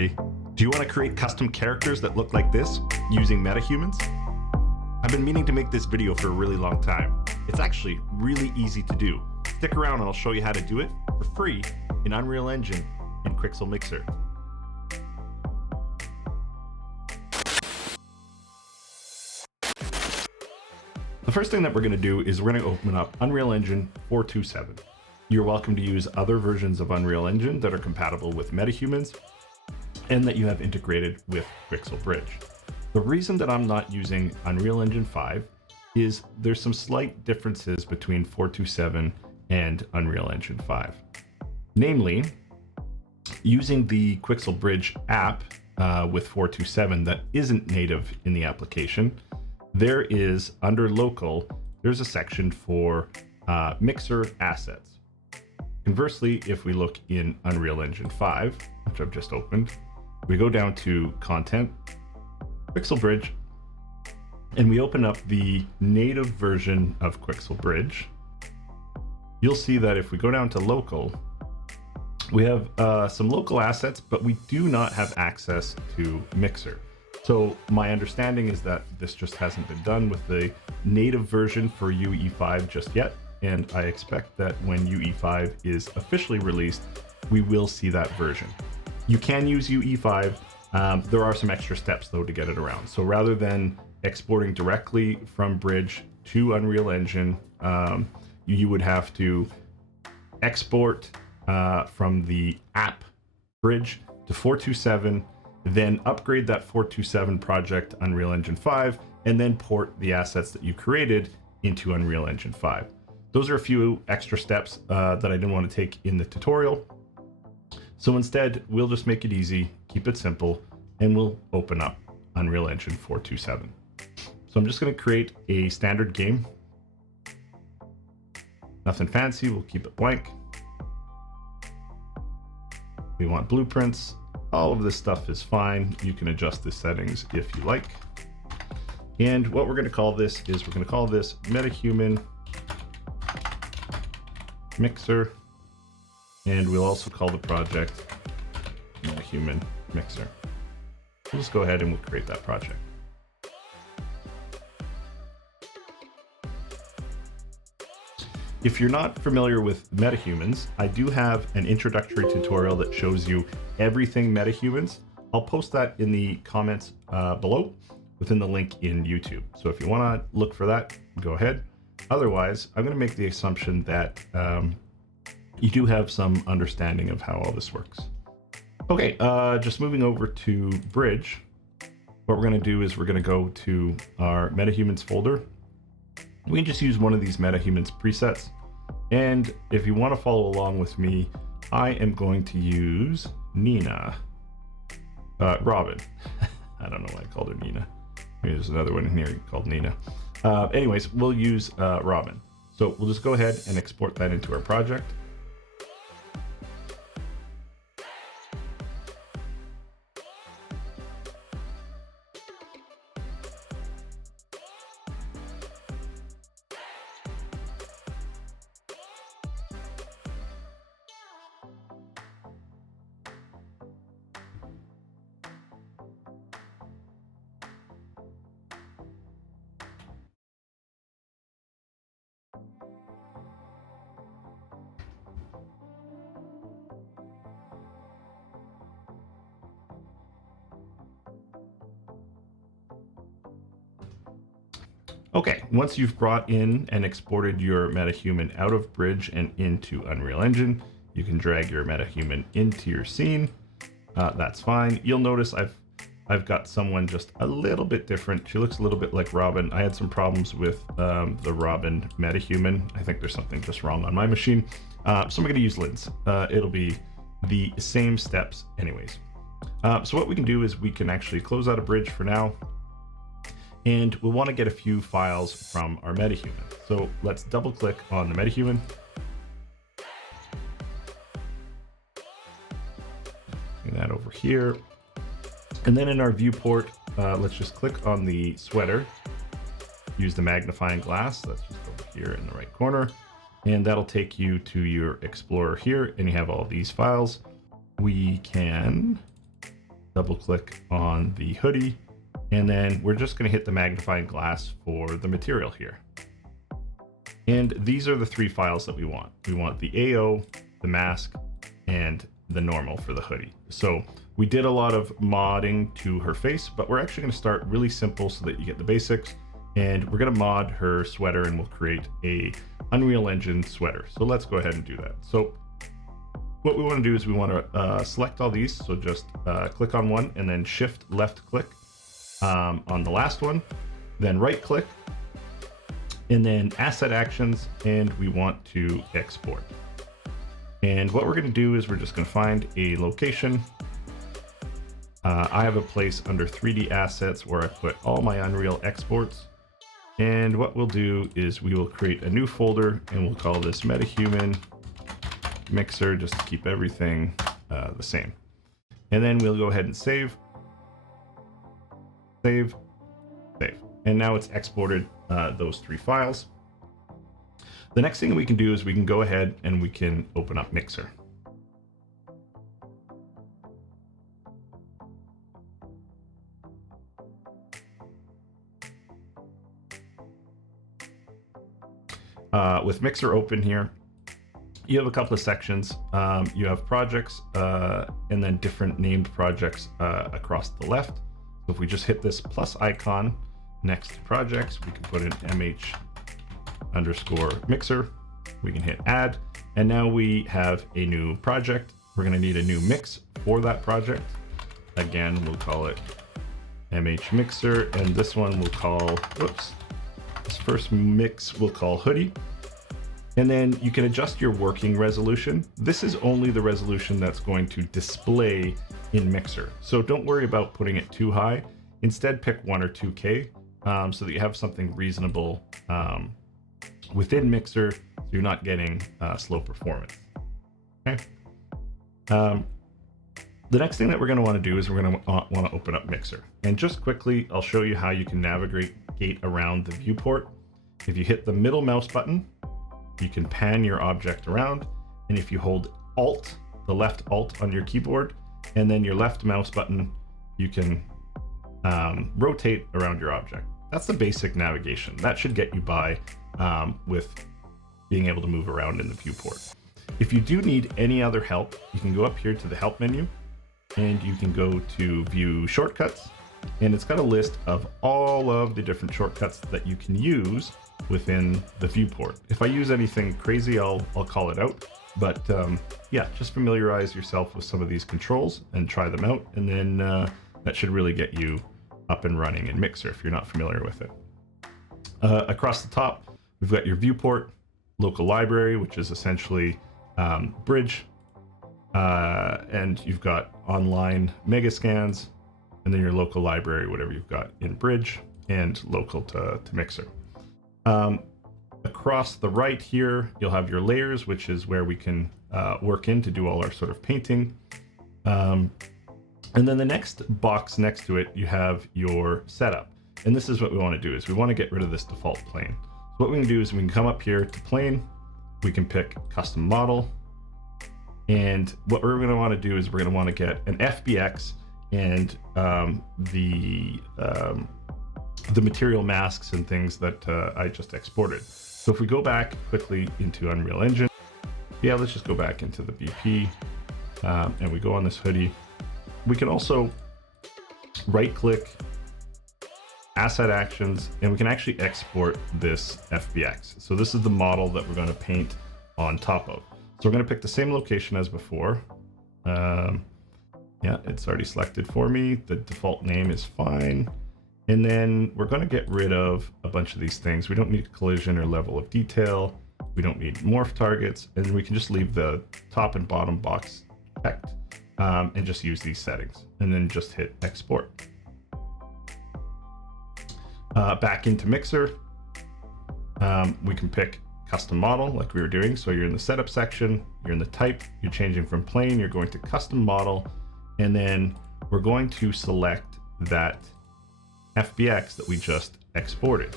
everybody. Do you want to create custom characters that look like this using Metahumans? I've been meaning to make this video for a really long time. It's actually really easy to do. Stick around and I'll show you how to do it for free in Unreal Engine and Quixel Mixer. The first thing that we're going to do is we're going to open up Unreal Engine 4.2.7. You're welcome to use other versions of Unreal Engine that are compatible with Metahumans and that you have integrated with Quixel Bridge. The reason that I'm not using Unreal Engine 5 is there's some slight differences between 4.2.7 and Unreal Engine 5. Namely, using the Quixel Bridge app with 4.2.7 that isn't native in the application, there is, under local, there's a section for mixer assets. Conversely, if we look in Unreal Engine 5, which I've just opened, we go down to Content, Quixel Bridge, and we open up the native version of Quixel Bridge. You'll see that if we go down to local, we have some local assets, but we do not have access to Mixer. So my understanding is that this just hasn't been done with the native version for UE5 just yet. And I expect that when UE5 is officially released, we will see that version. You can use UE5. There are some extra steps though to get it around. So rather than exporting directly from Bridge to Unreal Engine, you would have to export from the app Bridge to 4.2.7, then upgrade that 4.2.7 project to Unreal Engine 5, and then port the assets that you created into Unreal Engine 5. Those are a few extra steps that I didn't want to take in the tutorial. So instead, we'll just make it easy, keep it simple, and we'll open up Unreal Engine 4.2.7. So I'm just going to create a standard game. Nothing fancy, we'll keep it blank. We want blueprints. All of this stuff is fine. You can adjust the settings if you like. And what we're going to call this is we're going to call this Metahuman Mixer, and we'll also call the project Metahuman Mixer. We'll just go ahead and we'll create that project. If you're not familiar with Metahumans, I do have an introductory tutorial that shows you everything Metahumans. I'll post that in the comments below within the link in YouTube. So if you want to look for that, go ahead. Otherwise, I'm going to make the assumption that you do have some understanding of how all this works. Okay, just moving over to Bridge. What we're going to do is we're going to go to our Metahumans folder. We can just use one of these Metahumans presets. And if you want to follow along with me, I am going to use Nina. Robin. I don't know why I called her Nina. Maybe there's another one in here called Nina. Anyways, we'll use Robin. So we'll just go ahead and export that into our project. Okay, once you've brought in and exported your Metahuman out of Bridge and into Unreal Engine, you can drag your Metahuman into your scene. That's fine. You'll notice I've got someone just a little bit different. She looks a little bit like Robin. I had some problems with the Robin Metahuman. I think there's something just wrong on my machine. So I'm going to use Lynn's. It'll be the same steps anyways. So what we can do is we can actually close out of Bridge for now. And we'll want to get a few files from our Metahuman. So let's double click on the Metahuman. Bring that over here. And then in our viewport, let's just click on the sweater. Use the magnifying glass. That's just over here in the right corner. And that'll take you to your Explorer here. And you have all these files. We can double click on the hoodie, and then we're just going to hit the magnifying glass for the material here. And these are the 3 files that we want. We want the AO, the mask, and the normal for the hoodie. So we did a lot of modding to her face, but we're actually going to start really simple so that you get the basics. And we're going to mod her sweater, and we'll create a Unreal Engine sweater. So let's go ahead and do that. So what we want to do is we want to select all these. So just click on one and then shift left click on the last one, then right click, and then asset actions, and we want to export. And what we're going to do is we're just going to find a location. I have a place under 3D assets where I put all my Unreal exports. And what we'll do is we will create a new folder, and we'll call this Metahuman Mixer, just to keep everything the same. And then we'll go ahead and save. And now it's exported those 3 files. The next thing we can do is we can go ahead and we can open up Mixer. With Mixer open here, you have a couple of sections. You have projects and then different named projects across the left. So if we just hit this plus icon next to projects, we can put in MH_mixer. We can hit add, and now we have a new project. We're going to need a new mix for that project. Again, we'll call it MH Mixer, and this one we'll call, this first mix we'll call hoodie. And then you can adjust your working resolution. This is only the resolution that's going to display in Mixer. So don't worry about putting it too high. Instead, pick 1 or 2K so that you have something reasonable within Mixer, so you're not getting slow performance. Okay. The next thing that we're going to want to do is we're going to want to open up Mixer. And just quickly, I'll show you how you can navigate around the viewport. If you hit the middle mouse button, you can pan your object around. And if you hold Alt, the left Alt on your keyboard, and then your left mouse button, you can rotate around your object. That's the basic navigation. That should get you by with being able to move around in the viewport. If you do need any other help, you can go up here to the help menu, and you can go to view shortcuts, and it's got a list of all of the different shortcuts that you can use within the viewport. If I use anything crazy, I'll call it out. But yeah, just familiarize yourself with some of these controls and try them out, and then that should really get you up and running in Mixer if you're not familiar with it. Across the top, we've got your viewport, local library, which is essentially Bridge, and you've got online mega scans, and then your local library, whatever you've got in Bridge, and local to Mixer. Across the right here, you'll have your layers, which is where we can work in to do all our sort of painting. And then the next box next to it, you have your setup. And this is what we want to do, is we want to get rid of this default plane. So what we can do is we can come up here to plane, we can pick custom model. And what we're going to want to do is we're going to want to get an FBX and the material masks and things that I just exported. So if we go back quickly into Unreal Engine, yeah, let's just go back into the BP and we go on this hoodie. We can also right click, asset actions, and we can actually export this FBX. So this is the model that we're going to paint on top of. So we're going to pick the same location as before. Yeah, it's already selected for me. The default name is fine. And then we're going to get rid of a bunch of these things. We don't need collision or level of detail. We don't need morph targets. And we can just leave the top and bottom box checked and just use these settings. And then just hit export. Back into Mixer, we can pick custom model like we were doing. So you're in the setup section, you're in the type, you're changing from plane, you're going to custom model, and then we're going to select that FBX that we just exported.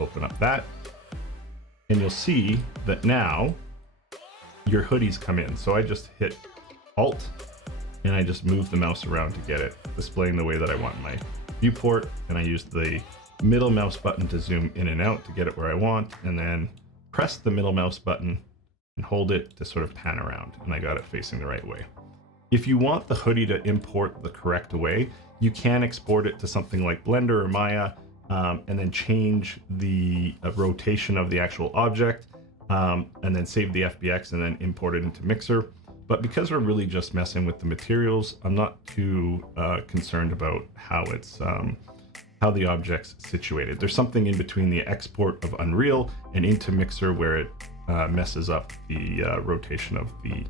Open up that, and you'll see that now your hoodies come in. So I just hit Alt, and I just move the mouse around to get it displaying the way that I want in my viewport. And I use the middle mouse button to zoom in and out to get it where I want, and then press the middle mouse button and hold it to sort of pan around, and I got it facing the right way. If you want the hoodie to import the correct way, you can export it to something like Blender or Maya, and then change the rotation of the actual object, and then save the FBX and then import it into Mixer. But because we're really just messing with the materials, I'm not too concerned about how the object's situated. There's something in between the export of Unreal and into Mixer where it messes up the rotation of the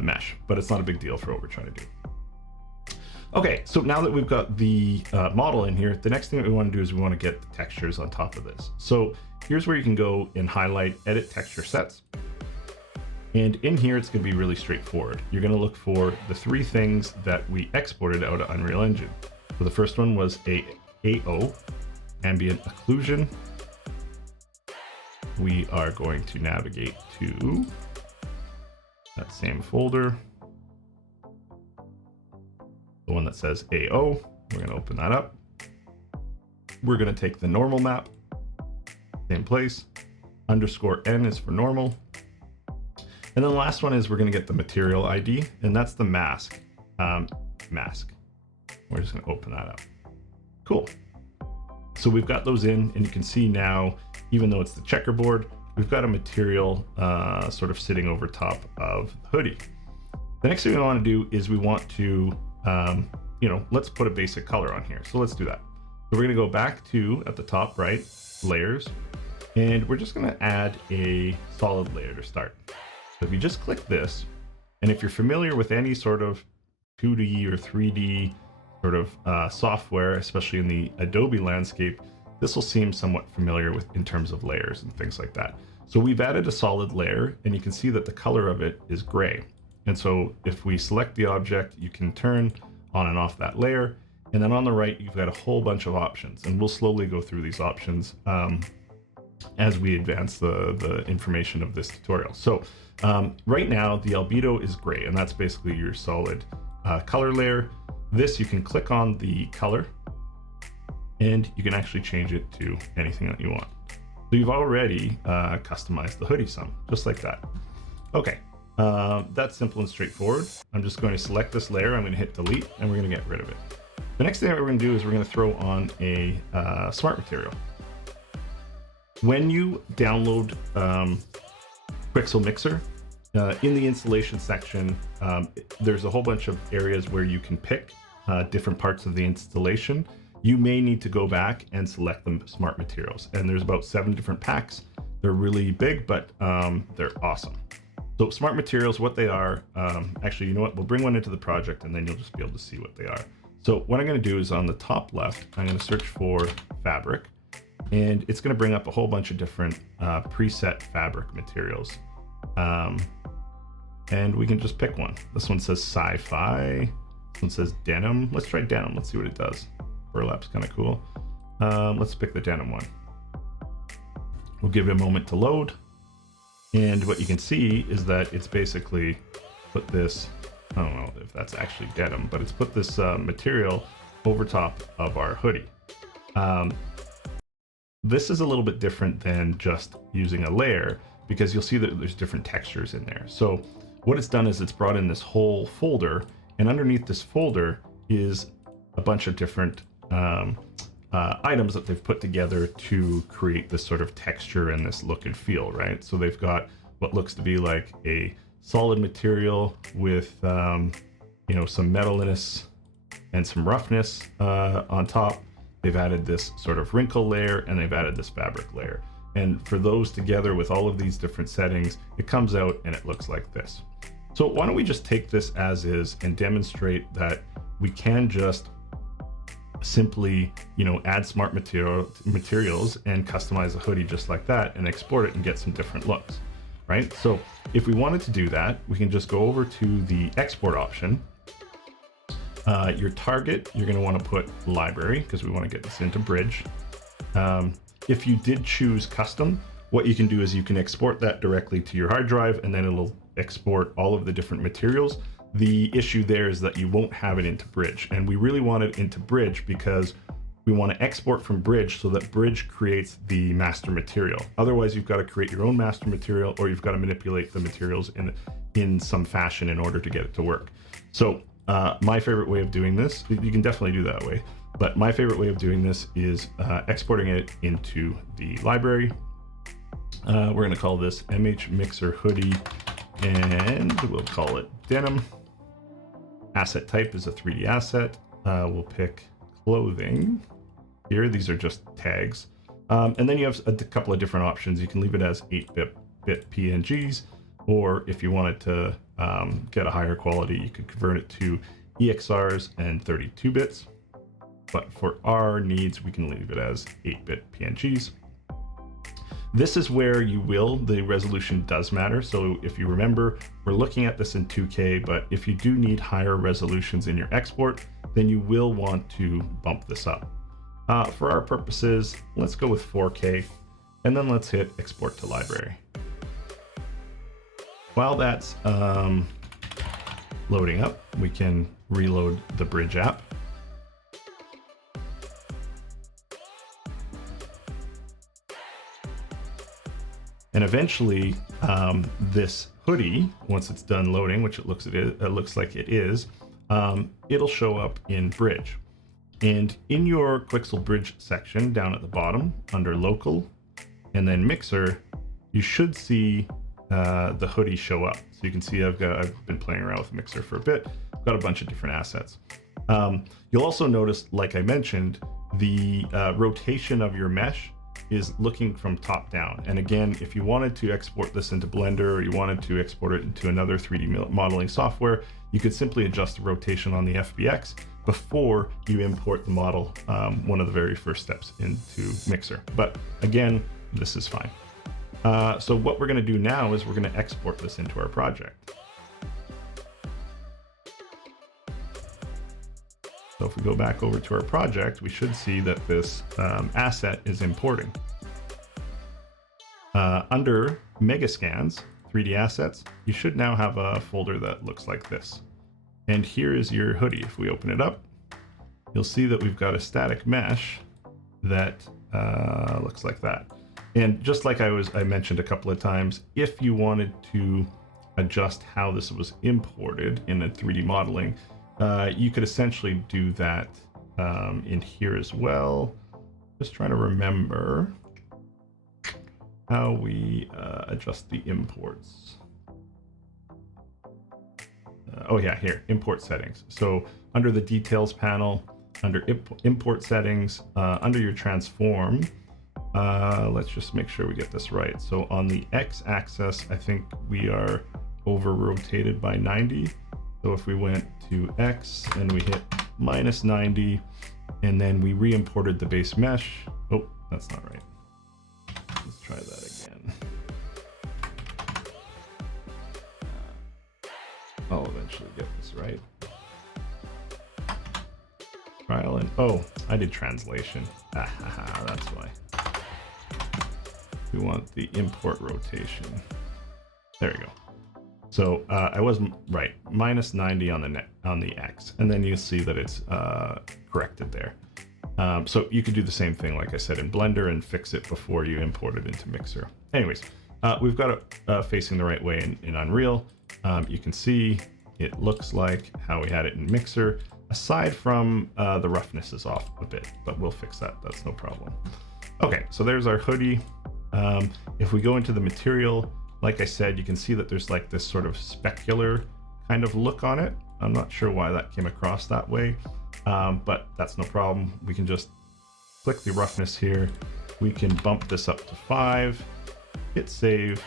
mesh, but it's not a big deal for what we're trying to do. Okay, so now that we've got the model in here, the next thing that we want to do is we want to get the textures on top of this. So here's where you can go and highlight edit texture sets. And in here, it's going to be really straightforward. You're going to look for the three things that we exported out of Unreal Engine. So the first one was AO, ambient occlusion. We are going to navigate to that same folder, the one that says AO. We're going to open that up. We're going to take the normal map, same place, _N is for normal. And then the last one is we're going to get the material ID, and that's the mask. Mask. We're just going to open that up. Cool. So we've got those in, and you can see now, even though it's the checkerboard, we've got a material sort of sitting over top of the hoodie. The next thing we want to do is we want to, let's put a basic color on here. So let's do that. So we're going to go back to, at the top right, layers, and we're just going to add a solid layer to start. So if you just click this, and if you're familiar with any sort of 2D or 3D sort of software, especially in the Adobe landscape, this will seem somewhat familiar with in terms of layers and things like that. So we've added a solid layer, and you can see that the color of it is gray. And so if we select the object, you can turn on and off that layer. And then on the right, you've got a whole bunch of options, and we'll slowly go through these options as we advance the information of this tutorial. So right now the albedo is gray, and that's basically your solid color layer. This, you can click on the color and you can actually change it to anything that you want. So you've already customized the hoodie some, just like that. Okay, that's simple and straightforward. I'm just going to select this layer, I'm going to hit delete, and we're going to get rid of it. The next thing that we're going to do is we're going to throw on a smart material. When you download Quixel Mixer, in the installation section, there's a whole bunch of areas where you can pick different parts of the installation. You may need to go back and select the smart materials. And there's about 7 different packs. They're really big, but they're awesome. So smart materials, what they are, actually, you know what? We'll bring one into the project and then you'll just be able to see what they are. So what I'm going to do is on the top left, I'm going to search for fabric. And it's going to bring up a whole bunch of different preset fabric materials. And we can just pick one. This one says sci-fi. This one says denim. Let's try denim. Let's see what it does. Burlap's kind of cool. Let's pick the denim one. We'll give it a moment to load. And what you can see is that it's basically put this, I don't know if that's actually denim, but it's put this material over top of our hoodie. This is a little bit different than just using a layer, because you'll see that there's different textures in there. So what it's done is it's brought in this whole folder, and underneath this folder is a bunch of different items that they've put together to create this sort of texture and this look and feel, right? So they've got what looks to be like a solid material with some metaliness and some roughness on top. They've added this sort of wrinkle layer, and they've added this fabric layer. And for those together with all of these different settings, it comes out and it looks like this. So why don't we just take this as is and demonstrate that we can just simply, add smart materials and customize a hoodie just like that and export it and get some different looks, right? So if we wanted to do that, we can just go over to the export option. Your target, you're going to want to put library, because we want to get this into Bridge. If you did choose custom, what you can do is you can export that directly to your hard drive, and then it'll export all of the different materials. The issue there is that you won't have it into Bridge, and we really want it into Bridge because we want to export from Bridge so that Bridge creates the master material. Otherwise, you've got to create your own master material, or you've got to manipulate the materials in some fashion in order to get it to work. So my favorite way of doing this, you can definitely do that way, but my favorite way of doing this is exporting it into the library. We're going to call this Mixer hoodie, and we'll call it denim. Asset type is a 3D asset. We'll pick clothing here. These are just tags. And then you have a couple of different options. You can leave it as 8-bit PNGs, or if you wanted to get a higher quality, you could convert it to EXRs and 32 bits. But for our needs, we can leave it as 8-bit PNGs. This is where the resolution does matter. So if you remember, we're looking at this in 2K, but if you do need higher resolutions in your export, then you will want to bump this up. For our purposes, let's go with 4K, and then let's hit export to library. While that's loading up, we can reload the Bridge app. And eventually, this hoodie, once it's done loading, which it looks like it is, it'll show up in Bridge. And in your Quixel Bridge section down at the bottom, under Local, and then Mixer, you should see the hoodie show up. So you can see I've been playing around with Mixer for a bit. I've got a bunch of different assets. You'll also notice, like I mentioned, the rotation of your mesh is looking from top down. And again, if you wanted to export this into Blender, or you wanted to export it into another 3D modeling software, you could simply adjust the rotation on the FBX before you import the model, one of the very first steps into Mixer. But again, this is fine. So what we're going to do now is we're going to export this into our project. So if we go back over to our project, we should see that this asset is importing. Under Megascans, 3D assets, you should now have a folder that looks like this. And here is your hoodie. If we open it up, you'll see that we've got a static mesh that looks like that. And just like I mentioned a couple of times, if you wanted to adjust how this was imported in a 3D modeling, you could essentially do that in here as well. Just trying to remember how we adjust the imports. Oh yeah, here, import settings. So under the details panel, under import settings, under your transform, let's just make sure we get this right. So on the X axis, I think we are over rotated by 90. So if we went to X and we hit -90, and then we re-imported the base mesh. Oh, that's not right. Let's try that again. I'll eventually get this right. Trial and, oh, I did translation. That's why. We want the import rotation. There we go. So I wasn't right. -90 on the X, and then you see that it's corrected there. So you could do the same thing, like I said, in Blender and fix it before you import it into Mixer. Anyways, we've got it facing the right way in Unreal. You can see it looks like how we had it in Mixer, aside from the roughness is off a bit, but we'll fix that. That's no problem. Okay, so there's our hoodie. If we go into the material, like I said, you can see that there's like this sort of specular kind of look on it. I'm not sure why that came across that way, but that's no problem. We can just click the roughness here. We can bump this up to 5, hit save,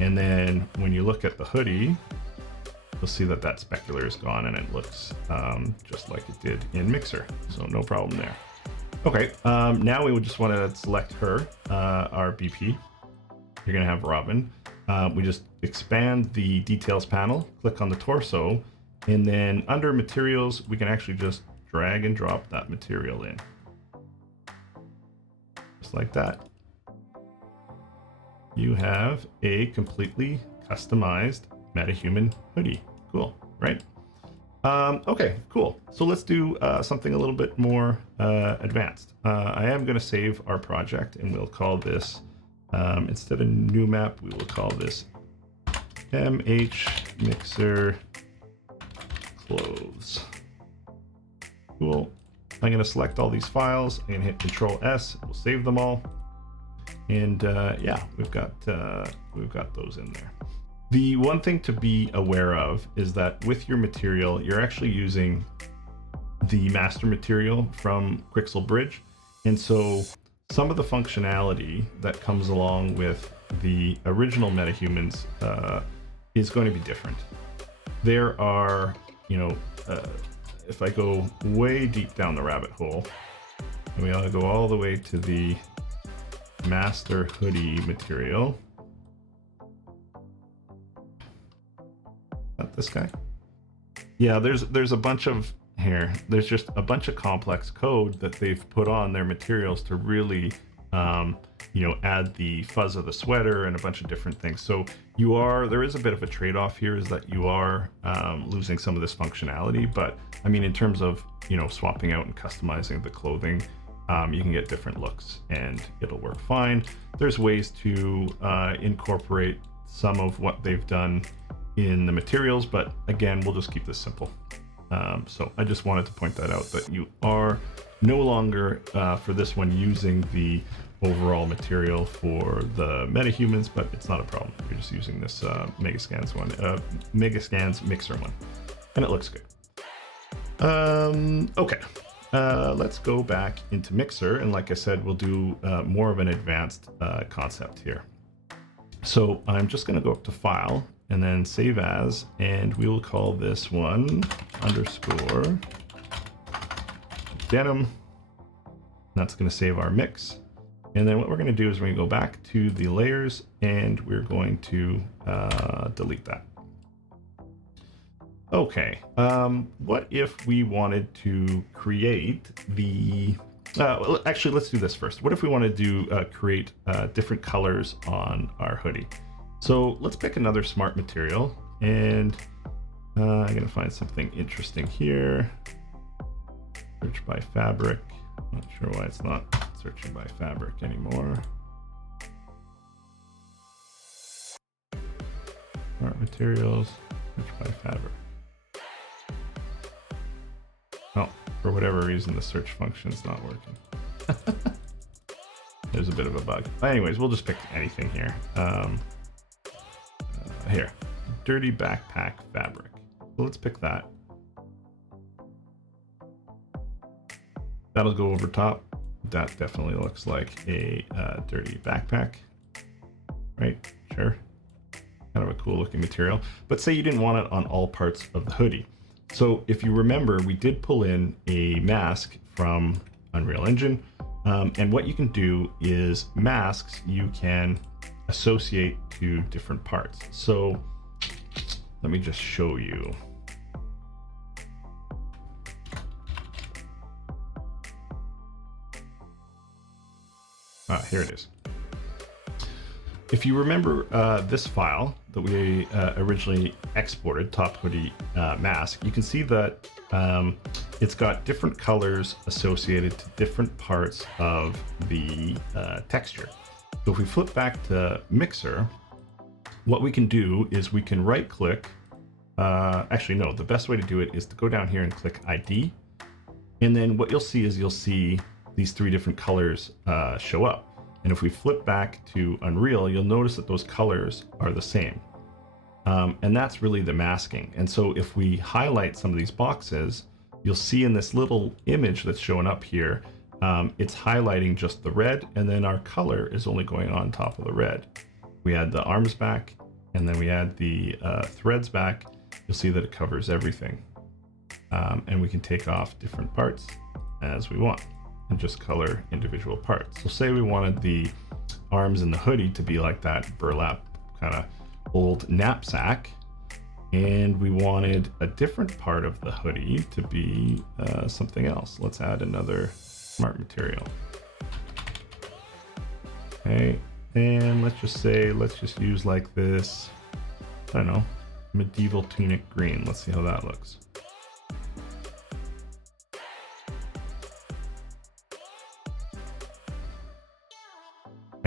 and then when you look at the hoodie, you'll see that that specular is gone and it looks just like it did in Mixer. So no problem there. Okay, now we would just want to select her, our BP. You're gonna have Robin. We just expand the details panel, click on the torso, and then under materials, we can actually just drag and drop that material in. Just like that. You have a completely customized Metahuman hoodie. Cool, right? Okay, cool. So let's do something a little bit more advanced. I am going to save our project, and we'll call this, instead of new map, we will call this Mixer clothes. Cool. I'm going to select all these files. I'm going to hit Control S. We'll save them all. And yeah, we've got those in there. The one thing to be aware of is that with your material, you're actually using the master material from Quixel Bridge. And so some of the functionality that comes along with the original Metahumans is going to be different. There are, if I go way deep down the rabbit hole, and we ought to go all the way to the master hoodie material. Not this guy. Yeah, there's a bunch of here. There's just a bunch of complex code that they've put on their materials to really, add the fuzz of the sweater and a bunch of different things. So there is a bit of a trade-off here, is that you are losing some of this functionality. But I mean, in terms of swapping out and customizing the clothing, you can get different looks and it'll work fine. There's ways to incorporate some of what they've done in the materials, but again, we'll just keep this simple. So I just wanted to point that out, that you are no longer for this one using the overall material for the Metahumans, but it's not a problem. You're just using this Megascans Mixer one, and it looks good. Okay, let's go back into Mixer, and like I said, we'll do more of an advanced concept here. So I'm just going to go up to File and then Save As, and we will call this one _ denim. That's going to save our mix. And then what we're going to do is we're going to go back to the layers, and we're going to delete that. Okay, what if we wanted to create the... actually, let's do this first. What if we wanted to create different colors on our hoodie? So let's pick another smart material, and I'm going to find something interesting here. Search by fabric. Not sure why it's not searching by fabric anymore. Smart materials, search by fabric. Oh, for whatever reason, the search function's not working. There's a bit of a bug. Anyways, we'll just pick anything here. Here, dirty backpack fabric. So let's pick that. That'll go over top. That definitely looks like a dirty backpack, right? Sure. Kind of a cool looking material. But say you didn't want it on all parts of the hoodie. So if you remember, we did pull in a mask from Unreal Engine. And what you can do is masks you can associate to different parts. So let me just show you. Here it is. If you remember this file that we originally exported, top hoodie mask, you can see that it's got different colors associated to different parts of the texture. So if we flip back to Mixer, what we can do is we can right click. Actually, no, the best way to do it is to go down here and click ID. And then what you'll see is these three different colors show up. And if we flip back to Unreal, you'll notice that those colors are the same. And that's really the masking. And so if we highlight some of these boxes, you'll see in this little image that's showing up here, it's highlighting just the red, and then our color is only going on top of the red. We add the arms back, and then we add the threads back. You'll see that it covers everything. And we can take off different parts as we want and just color individual parts. So say we wanted the arms and the hoodie to be like that burlap kind of old knapsack, and we wanted a different part of the hoodie to be something else. Let's add another smart material. Okay, and let's just use like this, I don't know, medieval tunic green. Let's see how that looks.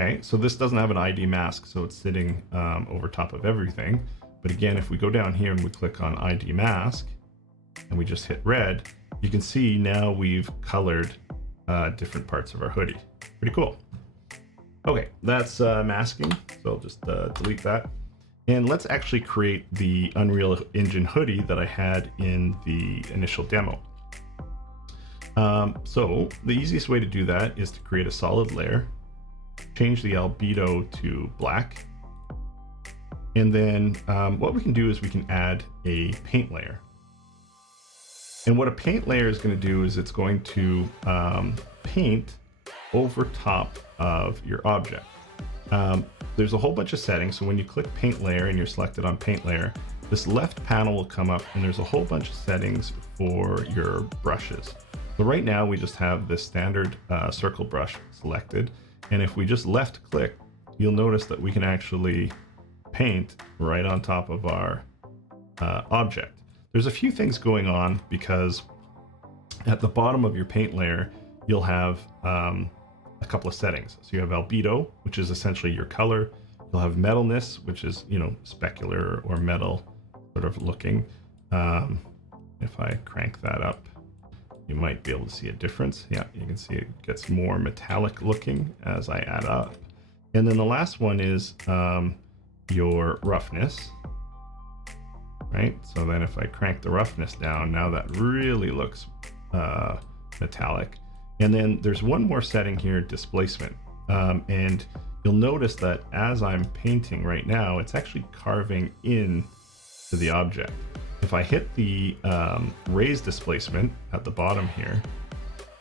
Okay, so this doesn't have an ID mask, so it's sitting over top of everything. But again, if we go down here and we click on ID mask and we just hit red, you can see now we've colored different parts of our hoodie. Pretty cool. Okay, that's masking, so I'll just delete that. And let's actually create the Unreal Engine hoodie that I had in the initial demo. So the easiest way to do that is to create a solid layer, change the albedo to black, and then what we can do is we can add a paint layer. And what a paint layer is going to do is it's going to paint over top of your object. There's a whole bunch of settings, so when you click paint layer and you're selected on paint layer, this left panel will come up and there's a whole bunch of settings for your brushes. So right now we just have this standard circle brush selected, and if we just left click, you'll notice that we can actually paint right on top of our object. There's a few things going on because at the bottom of your paint layer you'll have a couple of settings. So you have albedo, which is essentially your color. You'll have metalness, which is, you know, specular or metal sort of looking. If I crank that up, you might be able to see a difference. Yeah, you can see it gets more metallic looking as I add up. And then the last one is your roughness, right? So then if I crank the roughness down, now that really looks metallic. And then there's one more setting here, displacement. And you'll notice that as I'm painting right now, it's actually carving in to the object. If I hit the raise displacement at the bottom here,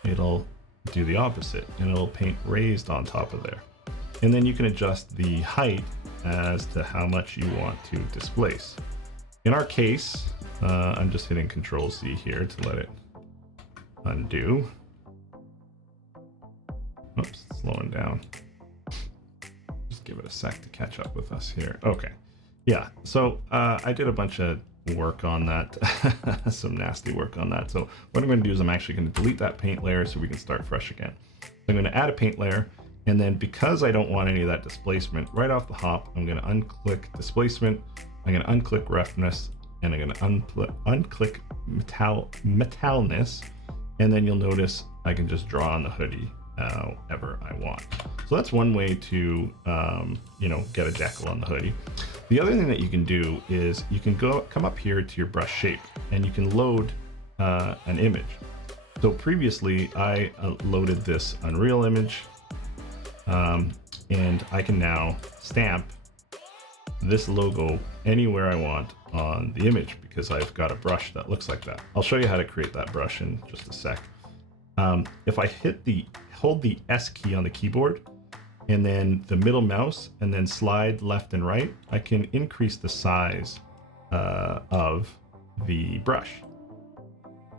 it'll do the opposite and it'll paint raised on top of there. And then you can adjust the height as to how much you want to displace. In our case, I'm just hitting Control Z here to let it undo. Oops, slowing down. Just give it a sec to catch up with us here. Okay. Yeah, so I did a bunch of work on that, some nasty work on that. So what I'm going to do is I'm actually going to delete that paint layer so we can start fresh again. I'm going to add a paint layer, and then because I don't want any of that displacement, right off the hop, I'm going to unclick displacement, I'm going to unclick roughness, and I'm going to unclick metalness, and then you'll notice I can just draw on the hoodie however I want. So that's one way to you know, get a decal on the hoodie. The other thing that you can do is you can come up here to your brush shape and you can load an image. So previously I loaded this Unreal image, and I can now stamp this logo anywhere I want on the image because I've got a brush that looks like that. I'll show you how to create that brush in just a sec. If I hold the S key on the keyboard and then the middle mouse and then slide left and right, I can increase the size of the brush.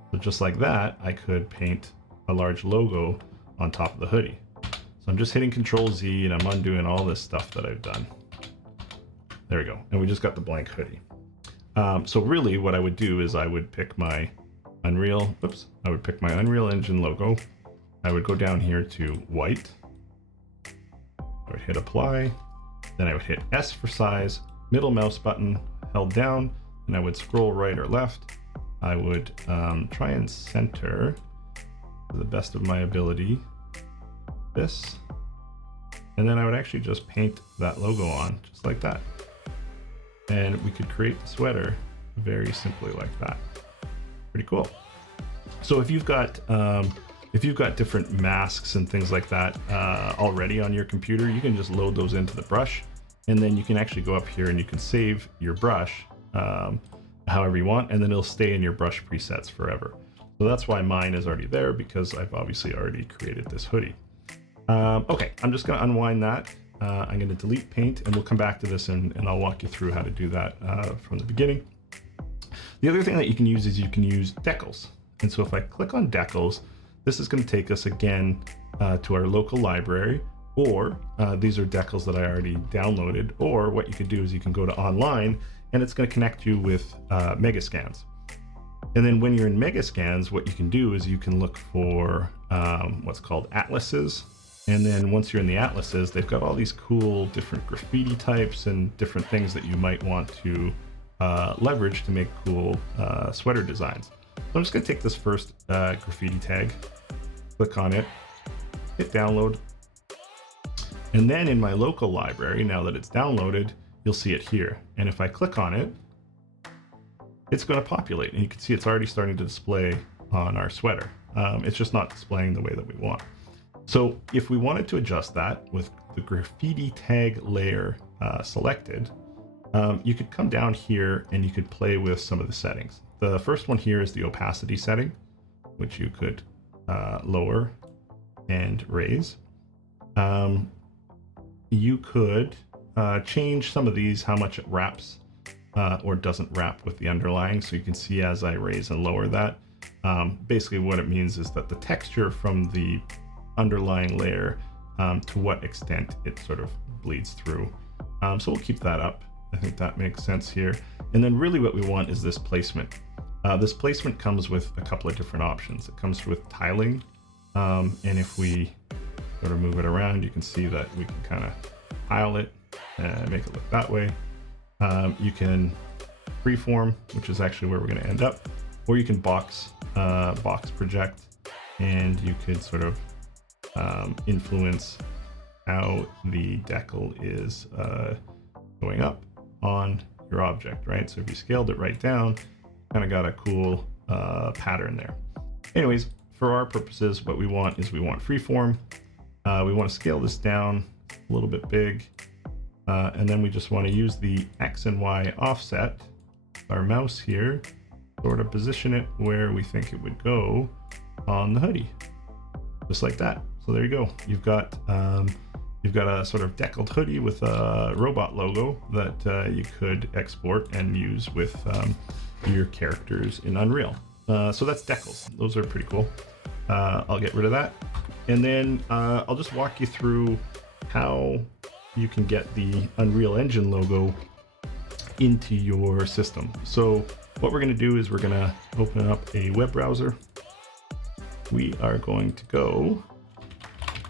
So just like that, I could paint a large logo on top of the hoodie. So I'm just hitting Control Z and I'm undoing all this stuff that I've done. There we go. And we just got the blank hoodie. So really what I would do is I would pick my Unreal Engine logo. I would go down here to white. I would hit apply. Then I would hit S for size, middle mouse button held down, and I would scroll right or left. I would try and center to the best of my ability this. And then I would actually just paint that logo on just like that. And we could create the sweater very simply like that. Pretty cool. So if you've got different masks and things like that already on your computer, you can just load those into the brush, and then you can actually go up here and you can save your brush however you want, and then it'll stay in your brush presets forever. So that's why mine is already there, because I've obviously already created this hoodie. Okay, I'm just going to unwind that. I'm going to delete paint, and we'll come back to this and I'll walk you through how to do that from the beginning. The other thing that you can use is you can use decals. And so if I click on decals, this is going to take us again to our local library, or these are decals that I already downloaded, or what you could do is you can go to online and it's going to connect you with Megascans. And then when you're in Megascans, what you can do is you can look for what's called atlases, And then once you're in the atlases, they've got all these cool different graffiti types and different things that you might want to leverage to make cool sweater designs. So I'm just going to take this first graffiti tag, click on it, hit download. And then in my local library, now that it's downloaded, you'll see it here. And if I click on it, it's going to populate. And you can see it's already starting to display on our sweater. It's just not displaying the way that we want. So if we wanted to adjust that with the graffiti tag layer selected, you could come down here and you could play with some of the settings. The first one here is the opacity setting, which you could lower and raise. You could change some of these, how much it wraps or doesn't wrap with the underlying. So you can see as I raise and lower that, basically what it means is that the texture from the underlying layer, to what extent it sort of bleeds through. So we'll keep that up. I think that makes sense here. And then really what we want is this placement. This placement comes with a couple of different options. It comes with tiling. And if we sort of move it around, you can see that we can kind of tile it and make it look that way. You can freeform, which is actually where we're going to end up, or you can box project, and you could sort of influence how the decal is going up on your object, right? So if you scaled it right down, kind of got a cool pattern there. Anyways, for our purposes, what we want is we want freeform. We want to scale this down a little bit big, and then we just want to use the X and Y offset, our mouse here, sort of position it where we think it would go on the hoodie, just like that. So there you go. You've got a sort of deckled hoodie with a robot logo that you could export and use with your characters in Unreal. So that's decals. Those are pretty cool. I'll get rid of that. And then I'll just walk you through how you can get the Unreal Engine logo into your system. So what we're going to do is we're going to open up a web browser. We are going to go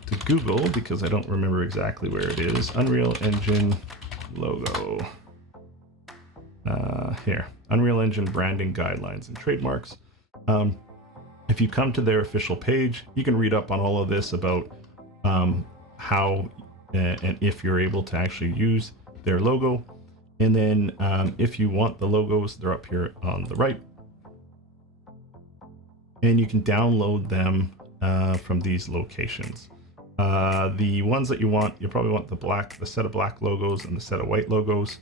to Google, because I don't remember exactly where it is. Unreal Engine logo. Here, Unreal Engine branding guidelines and trademarks. If you come to their official page, you can read up on all of this about how and if you're able to actually use their logo. And then if you want the logos, they're up here on the right. And you can download them from these locations. The ones that you want, you probably want the set of black logos and the set of white logos,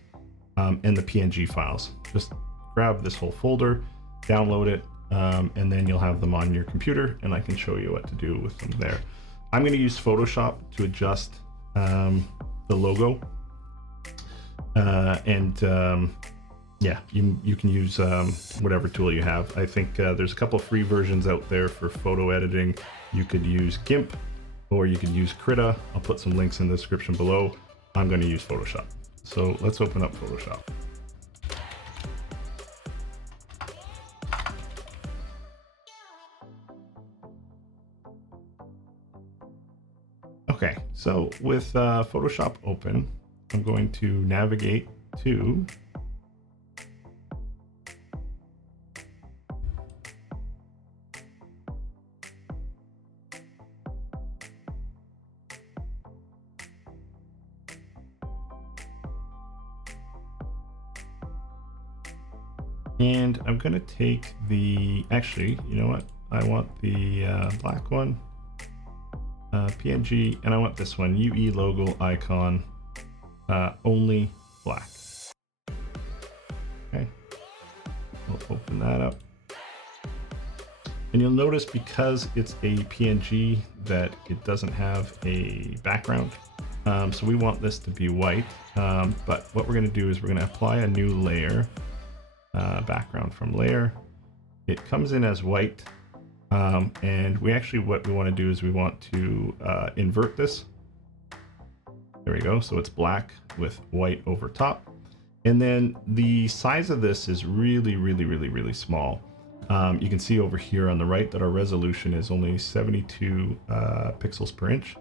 and the PNG files. Just grab this whole folder, download it, and then you'll have them on your computer, and I can show you what to do with them there. I'm going to use Photoshop to adjust the logo, yeah, you can use whatever tool you have. I think there's a couple free versions out there for photo editing. You could use GIMP, or you could use Krita. I'll put some links in the description below. I'm going to use Photoshop. So let's open up Photoshop. Okay, so with Photoshop open, I'm going to navigate to and I'm going to take the, actually, you know what? I want the black one, PNG, and I want this one, UE logo icon, only black. Okay, we'll open that up. And you'll notice because it's a PNG that it doesn't have a background. So we want this to be white, but what we're going to do is we're going to apply a new layer. Background from layer. It comes in as white, and we actually, what we want to do is we want to invert this. There we go. So it's black with white over top. And then the size of this is really, really, really, really small. You can see over here on the right that our resolution is only 72 pixels per inch.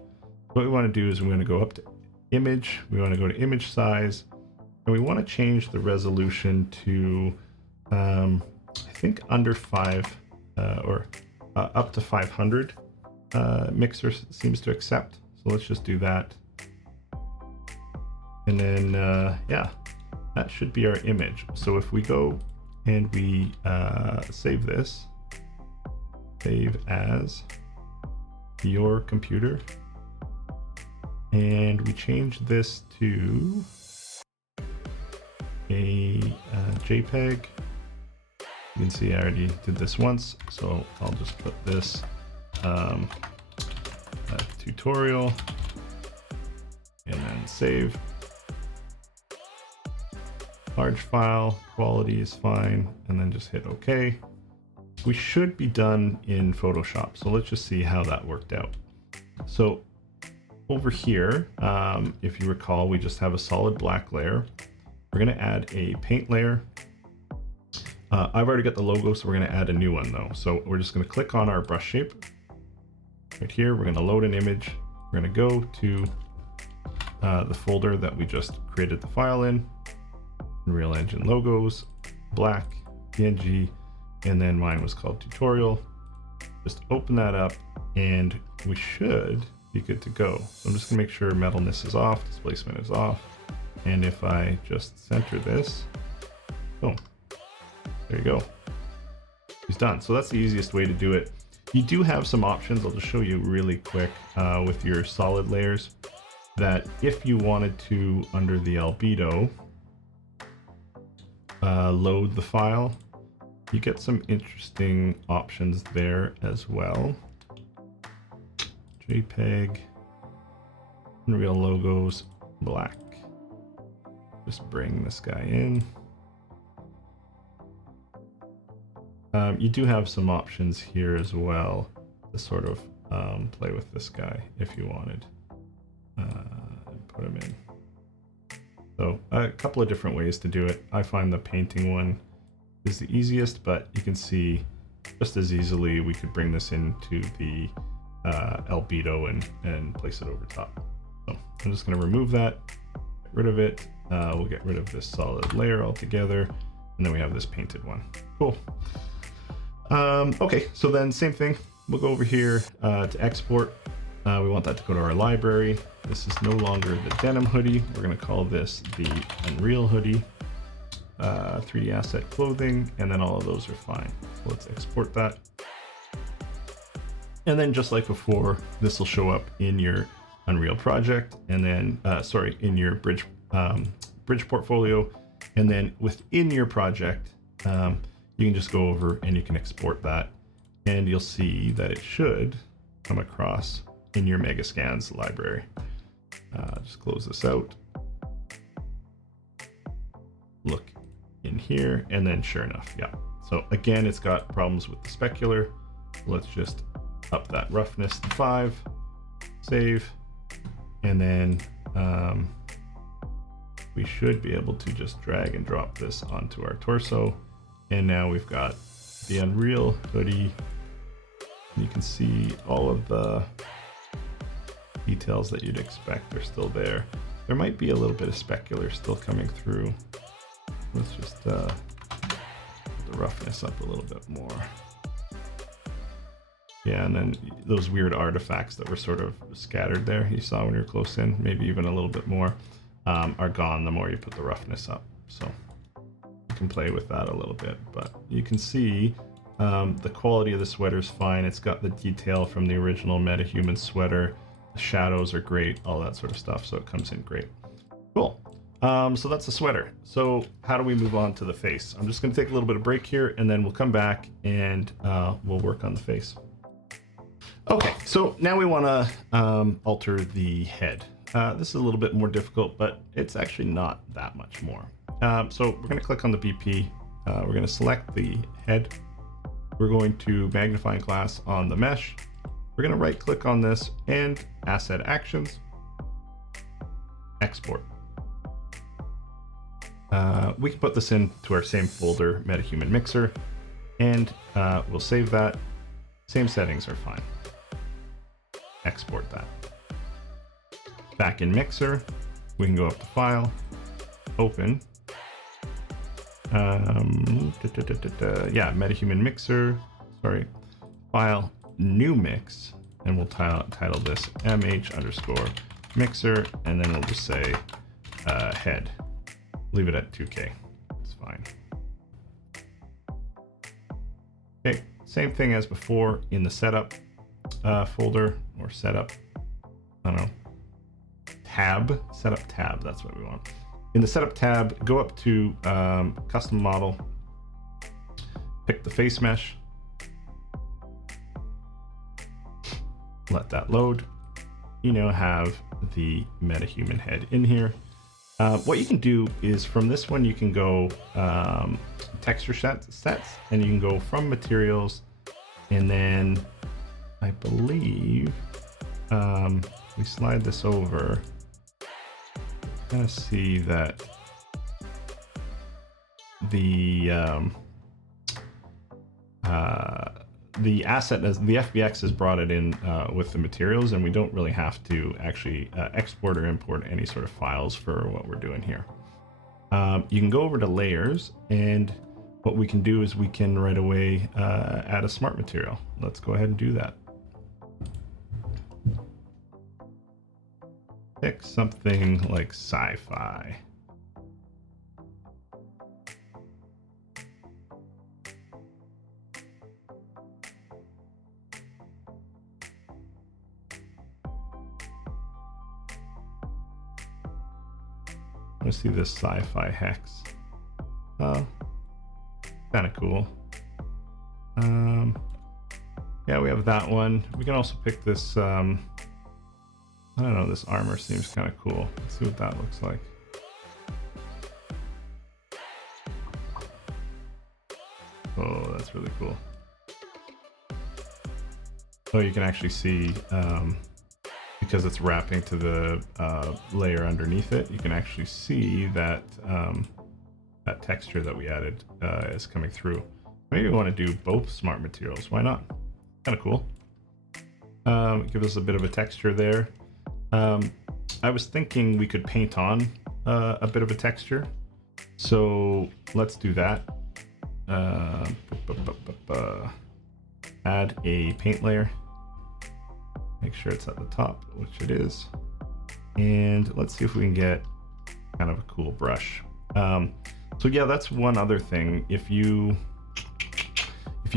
What we want to do is we want to go up to image. We want to go to image size, and we want to change the resolution to, I think under 5 or up to 500. Mixer seems to accept. So let's just do that. And then, yeah, that should be our image. So if we go and we save this, save as your computer, and we change this to a JPEG. You can see I already did this once, so I'll just put this tutorial and then save. Large file, quality is fine, and then just hit OK. We should be done in Photoshop, so let's just see how that worked out. So over here, if you recall, we just have a solid black layer. We're going to add a paint layer. I've already got the logo, so we're going to add a new one though. So we're just going to click on our brush shape. Right here, we're going to load an image. We're going to go to the folder that we just created the file in. Unreal Engine logos, black, PNG, and then mine was called tutorial. Just open that up and we should be good to go. So I'm just gonna make sure metalness is off, displacement is off. And if I just center this, boom, there you go. He's done. So that's the easiest way to do it. You do have some options. I'll just show you really quick with your solid layers that if you wanted to, under the albedo, load the file, you get some interesting options there as well. JPEG, Unreal logos, black. Just bring this guy in. You do have some options here as well to sort of play with this guy if you wanted. And put him in. So a couple of different ways to do it. I find the painting one is the easiest, but you can see just as easily we could bring this into the albedo and place it over top. So I'm just going to remove that, get rid of it. We'll get rid of this solid layer altogether, and then we have this painted one. Cool. Okay, so then same thing. We'll go over here to export. We want that to go to our library. This is no longer the denim hoodie. We're going to call this the Unreal hoodie. 3D asset clothing, and then all of those are fine. So let's export that. And then just like before, this will show up in your Unreal project, and then, sorry, in your bridge portfolio. And then within your project, you can just go over and you can export that, and you'll see that it should come across in your Megascans library. Just close this out. Look in here, and then sure enough, yeah. So again, it's got problems with the specular. Let's just up that roughness to 5, save, and then we should be able to just drag and drop this onto our torso. And now we've got the Unreal hoodie. You can see all of the details that you'd expect are still there. There might be a little bit of specular still coming through. Let's just put the roughness up a little bit more. Yeah, and then those weird artifacts that were sort of scattered there, you saw when you were close in, maybe even a little bit more, are gone the more you put the roughness up. So you can play with that a little bit, but you can see the quality of the sweater is fine. It's got the detail from the original Metahuman sweater. The shadows are great, all that sort of stuff, so it comes in great. Cool. So that's the sweater. So how do we move on to the face? I'm just going to take a little bit of break here, and then we'll come back and we'll work on the face. Okay, so now we want to alter the head. This is a little bit more difficult, but it's actually not that much more. So we're going to click on the BP. We're going to select the head. We're going to magnifying glass on the mesh. We're going to right click on this and asset actions, export. We can put this into our same folder, Metahuman Mixer, and we'll save that. Same settings are fine. Export that. Back in Mixer, we can go up to File, Open. Yeah, Metahuman Mixer. Sorry, File, New Mix, and we'll title this mh_mixer, and then we'll just say head. Leave it at 2K. It's fine. Okay, same thing as before in the setup folder or setup. I don't know. Tab, setup tab. That's what we want. In the setup tab, go up to custom model. Pick the face mesh. Let that load. You now have the Metahuman head in here. What you can do is from this one, you can go texture sets, and you can go from materials, and then I believe we slide this over. Kind of see that the asset, as the FBX has brought it in with the materials, and we don't really have to actually export or import any sort of files for what we're doing here. You can go over to layers, and what we can do is we can right away add a smart material. Let's go ahead and do that. Pick something like sci-fi. Let's see this sci-fi hex. Oh, kind of cool. Yeah, we have that one. We can also pick this. I don't know, this armor seems kind of cool. Let's see what that looks like. Oh, that's really cool. Oh, you can actually see, because it's wrapping to the layer underneath it, you can actually see that that texture that we added is coming through. Maybe we want to do both smart materials. Why not? Kind of cool. Give us a bit of a texture there. I was thinking we could paint on a bit of a texture, so let's do that. Add a paint layer. Make sure it's at the top, which it is. And let's see if we can get kind of a cool brush. So yeah, that's one other thing. If you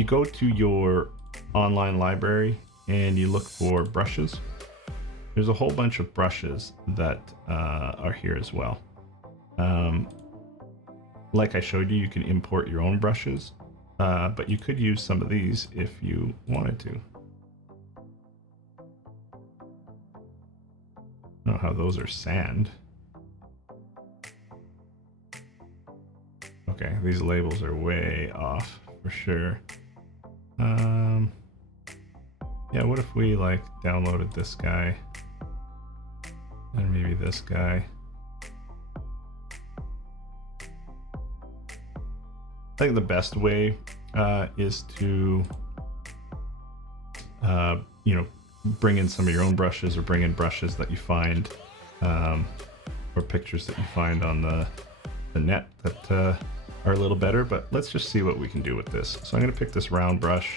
go to your online library and you look for brushes, there's a whole bunch of brushes that are here as well. Like I showed you, you can import your own brushes, but you could use some of these if you wanted to. I don't know how those are sand. Okay, these labels are way off for sure. Yeah, what if we like downloaded this guy and maybe this guy? I think the best way is to you know, bring in some of your own brushes, or bring in brushes that you find or pictures that you find on the net that are a little better. But let's just see what we can do with this. So I'm going to pick this round brush.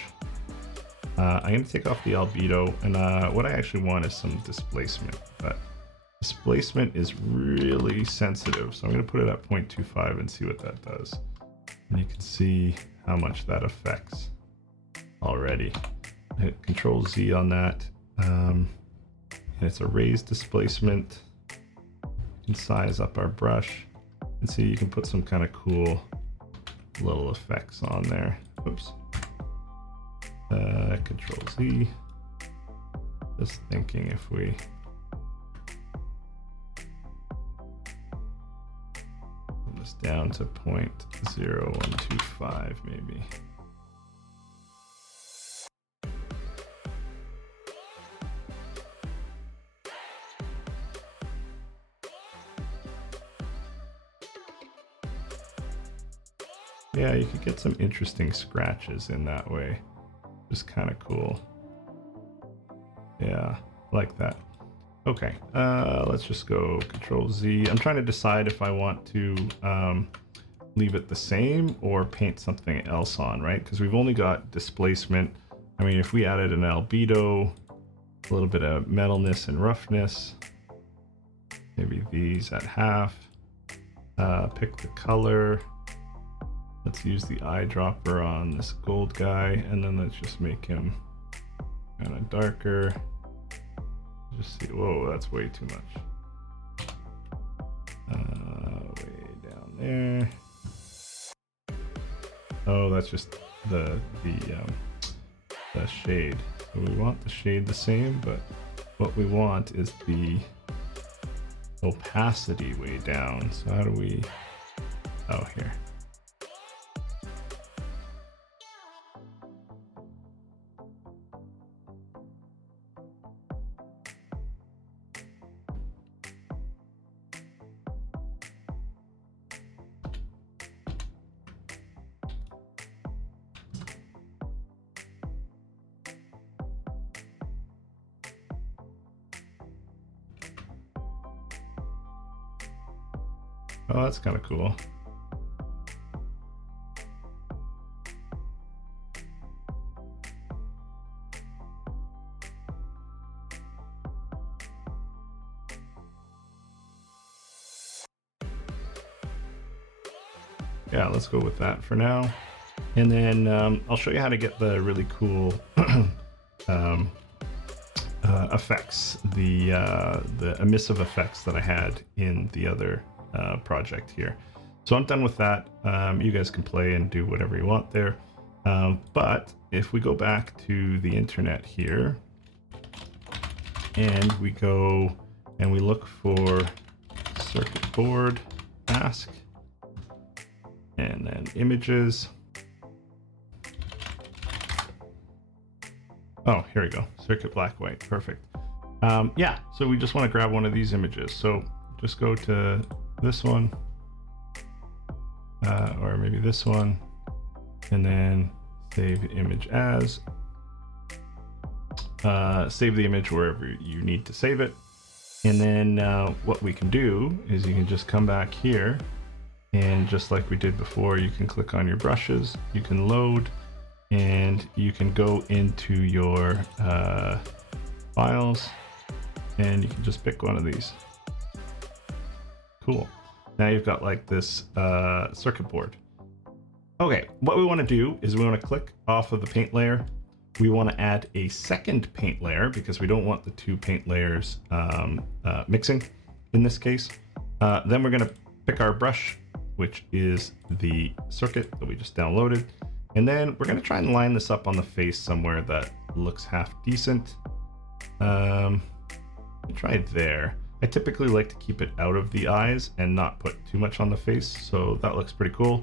I'm going to take off the albedo, and what I actually want is some displacement, but displacement is really sensitive, so I'm going to put it at 0.25 and see what that does. And you can see how much that affects already. Hit Control Z on that, and it's a raised displacement. You can size up our brush and see you can put some kind of cool little effects on there. Oops. Control Z. Just thinking if we put this down to 0.0125 maybe. Yeah, you could get some interesting scratches in that way. Just kind of cool. Yeah, like that. Okay, let's just go Control Z. I'm trying to decide if I want to leave it the same or paint something else on, right? Because we've only got displacement. I mean, if we added an albedo, a little bit of metalness and roughness, maybe these at half, pick the color. Let's use the eyedropper on this gold guy, and then let's just make him kind of darker. Just see, whoa, that's way too much. Way down there. Oh, that's just the shade. So we want the shade the same, but what we want is the opacity way down. So how do we, oh, here. Oh, that's kind of cool. Yeah, let's go with that for now. And then I'll show you how to get the really cool effects, the emissive effects that I had in the other project here. So I'm done with that. You guys can play and do whatever you want there. But if we go back to the internet here and we go and we look for circuit board mask and then images. Oh, here we go. Circuit black white. Perfect. Yeah, so we just want to grab one of these images. So just go to this one, or maybe this one, and then save image as. Save the image wherever you need to save it. And then what we can do is you can just come back here, and just like we did before, you can click on your brushes, you can load, and you can go into your files, and you can just pick one of these. Cool. Now you've got like this circuit board. Okay, what we want to do is we want to click off of the paint layer. We want to add a second paint layer because we don't want the two paint layers mixing in this case. Then we're going to pick our brush, which is the circuit that we just downloaded. And then we're going to try and line this up on the face somewhere that looks half decent. Try it there. I typically like to keep it out of the eyes and not put too much on the face, so that looks pretty cool.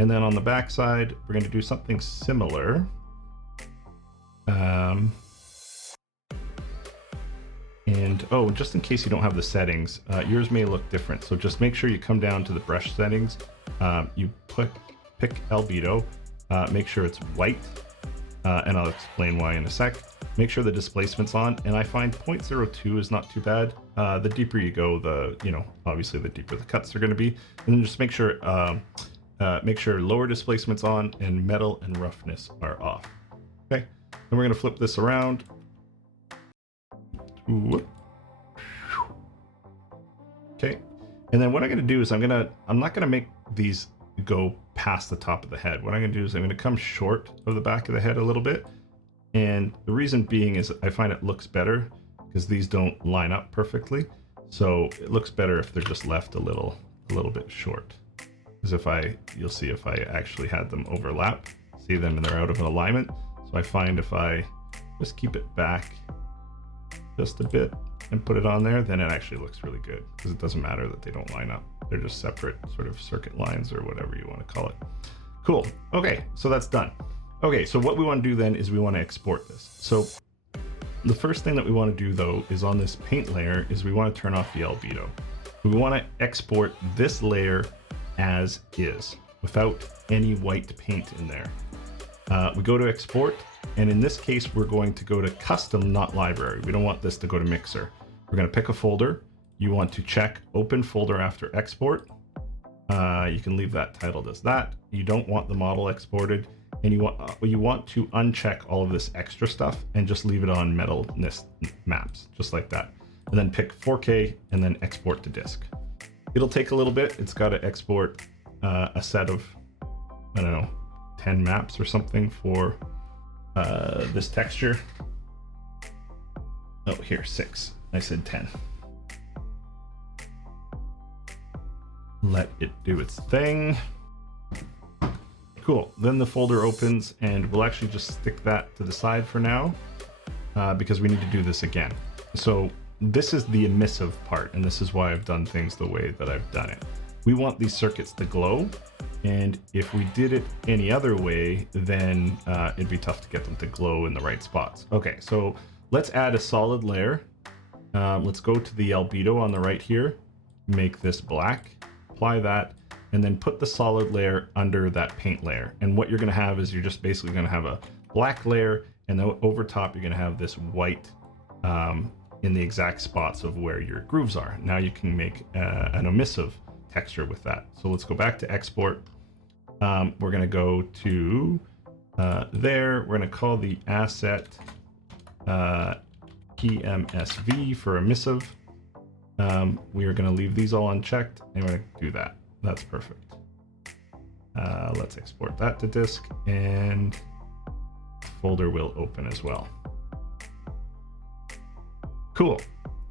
And then on the back side, we're going to do something similar. And oh, just in case you don't have the settings, yours may look different. So just make sure you come down to the brush settings. You pick albedo, make sure it's white, and I'll explain why in a sec. Make sure the displacement's on, and I find 0.02 is not too bad. The deeper you go, obviously the deeper the cuts are going to be. And then just make sure lower displacement's on and metal and roughness are off. Okay, then we're going to flip this around. Okay, and then what I'm going to do is I'm not going to make these go past the top of the head. What I'm going to do is I'm going to come short of the back of the head a little bit. And the reason being is I find it looks better because these don't line up perfectly. So it looks better if they're just left a little bit short. Because you'll see if I actually had them overlap, see them and they're out of alignment. So I find if I just keep it back just a bit and put it on there, then it actually looks really good because it doesn't matter that they don't line up. They're just separate sort of circuit lines or whatever you want to call it. Cool. Okay, so that's done. Okay, so what we want to do then is we want to export this. So the first thing that we want to do though is on this paint layer is we want to turn off the albedo. We want to export this layer as is without any white paint in there. We go to export, and in this case we're going to go to custom, not library. We don't want this to go to mixer. We're going to pick a folder. You want to check open folder after export. You can leave that titled as that. You don't want the model exported, and you want to uncheck all of this extra stuff and just leave it on metalness maps, just like that. And then pick 4K and then export to disk. It'll take a little bit. It's got to export a set of, I don't know, 10 maps or something for this texture. Oh, here, 6. I said 10. Let it do its thing. Cool. Then the folder opens, and we'll actually just stick that to the side for now because we need to do this again. So this is the emissive part, and this is why I've done things the way that I've done it. We want these circuits to glow, and if we did it any other way, then it'd be tough to get them to glow in the right spots. Okay, so let's add a solid layer. Let's go to the albedo on the right here, make this black, apply that, and then put the solid layer under that paint layer. And what you're going to have is you're just basically going to have a black layer, and then over top you're going to have this white in the exact spots of where your grooves are. Now you can make an emissive texture with that. So let's go back to export. We're going to go to there. We're going to call the asset PMSV for emissive. We are going to leave these all unchecked, and we're going to do that. That's perfect. Let's export that to disk, and folder will open as well. Cool.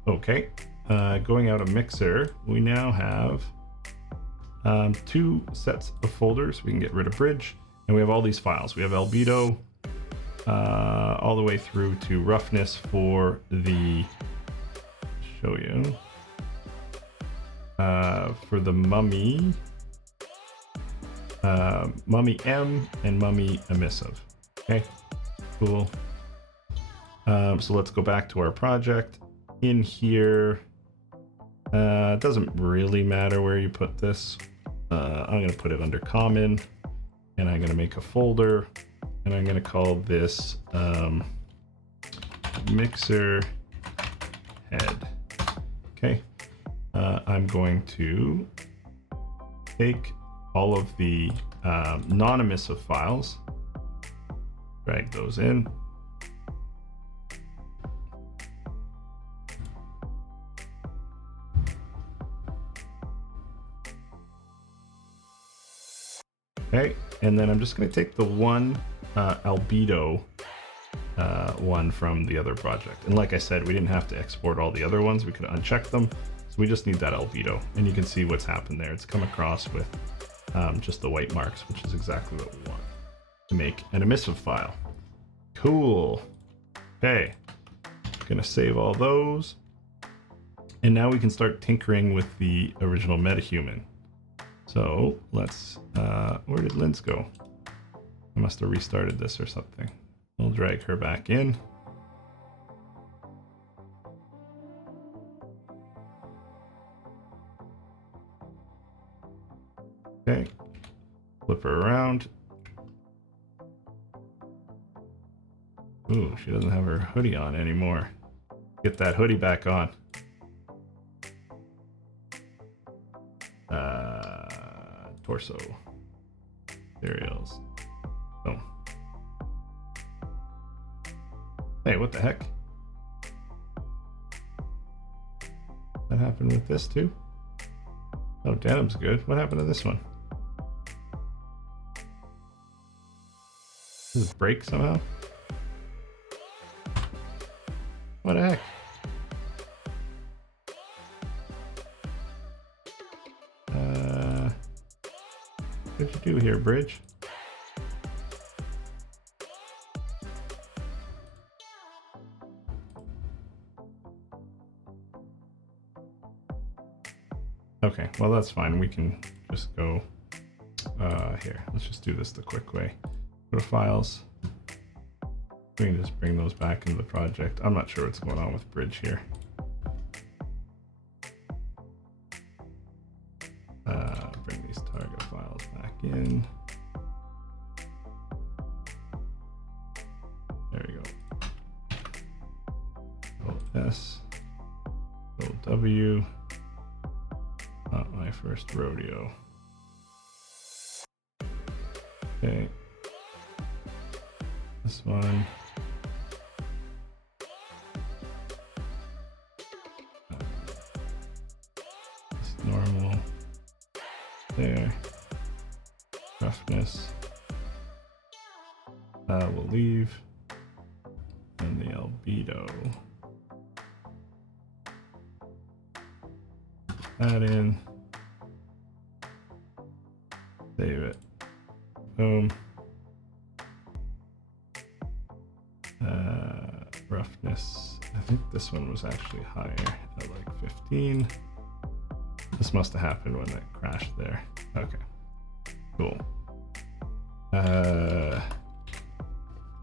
Okay. Going out of Mixer, we now have 2 sets of folders. We can get rid of bridge, and we have all these files. We have albedo all the way through to roughness for the show you for the mummy mummy M and mummy emissive. Okay, cool. So let's go back to our project. In here, it doesn't really matter where you put this. I'm going to put it under common, and I'm going to make a folder, and I'm going to call this mixer head. Okay. I'm going to take all of the non-emissive files, drag those in. Okay, and then I'm just going to take the one albedo one from the other project. And like I said, we didn't have to export all the other ones. We could uncheck them. So we just need that albedo, and you can see what's happened there. It's come across with just the white marks, which is exactly what we want to make an emissive file. Cool. Okay, gonna save all those, and now we can start tinkering with the original Metahuman. So let's, where did Linz go? I must have restarted this or something. We'll drag her back in. Okay, flip her around. Ooh, she doesn't have her hoodie on anymore. Get that hoodie back on. Torso. Materials. Oh. Hey, what the heck? That happened with this too? Oh, denim's good. What happened to this one? Does it break somehow? What the heck? What'd you do here, Bridge? Okay, well that's fine. We can just go here. Let's just do this the quick way. Go to files. We can just bring those back into the project. I'm not sure what's going on with Bridge here. Bring these target files back in. There we go. Alt S. W. Not my first rodeo. Okay. This one. Just normal. There. Roughness. We'll leave. And the albedo. That in. Save it. Boom. Roughness. I think this one was actually higher at like 15. This must have happened when that crashed there. Okay. Cool.